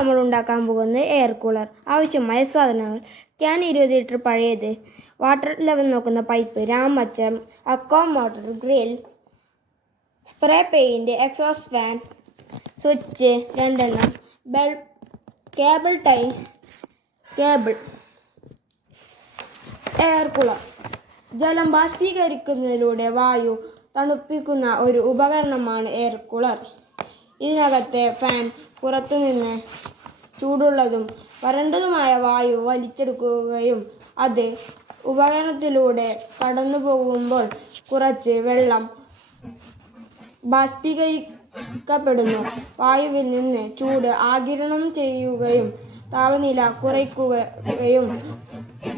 നമ്മൾ ഉണ്ടാക്കാൻ പോകുന്നത് എയർ കൂളർ. ആവശ്യമായ സാധനങ്ങൾ: ക്യാൻ 20 ലിറ്റർ പഴയത്, വാട്ടർ ലെവൽ നോക്കുന്ന പൈപ്പ്, രാമച്ചം, aqua motor, grill, spray paint, exhaust fan, switch 2 എണ്ണം, ബൾബ്, കേബിൾ. എയർ കൂളർ ജലം ബാഷ്പീകരിക്കുന്നതിലൂടെ വായു തണുപ്പിക്കുന്ന ഒരു ഉപകരണമാണ് എയർ കൂളർ. ഇതിനകത്തെ ഫാൻ പുറത്തുനിന്ന് ചൂടുള്ളതും വരണ്ടതുമായ വായു വലിച്ചെടുക്കുകയും അത് ഉപകരണത്തിലൂടെ കടന്നുപോകുമ്പോൾ കുറച്ച് വെള്ളം ബാഷ്പീകരിക്കപ്പെടുന്നു. വായുവിൽ നിന്ന് ചൂട് ആഗിരണം ചെയ്യുകയും താപനില കുറയ്ക്കുകയും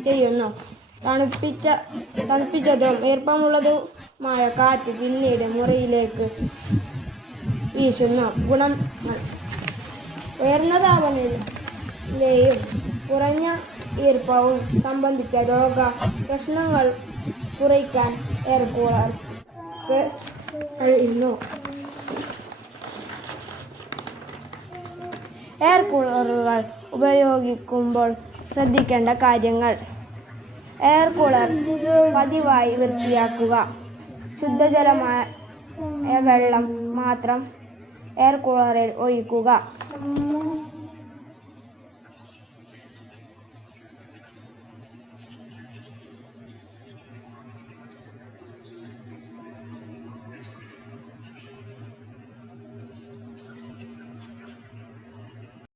ചെയ്യുന്നു. തണുപ്പിച്ചതും ഈർപ്പമുള്ളതുമായ കാറ്റ് പിന്നീട് മുറിയിലേക്ക് വീശുന്നു. ഗുണങ്ങൾ: ഉയർന്ന താപനിലയും കുറഞ്ഞ ഈർപ്പവും സംബന്ധിച്ച രോഗ പ്രശ്നങ്ങൾ കുറയ്ക്കാൻ എയർ കൂളർക്ക് കഴിയുന്നു. എയർ കൂളറുകൾ ഉപയോഗിക്കുമ്പോൾ ശ്രദ്ധിക്കേണ്ട കാര്യങ്ങൾ: എയർ കൂളർ പതിവായി വൃത്തിയാക്കുക. ശുദ്ധജലമായ വെള്ളം മാത്രം എയർ കൂളറിൽ ഒഴിക്കുക.